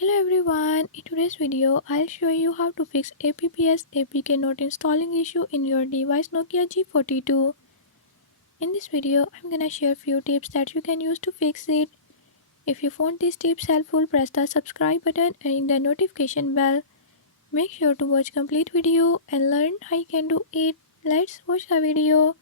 Hello everyone, in today's video I'll show you how to fix APPS APK not installing issue in your device Nokia G42. In this video I'm gonna share few tips that you can use to fix it. If you found these tips helpful, press the subscribe button and ring the notification bell. Make sure to watch complete video and learn how you can do it. Let's watch the video.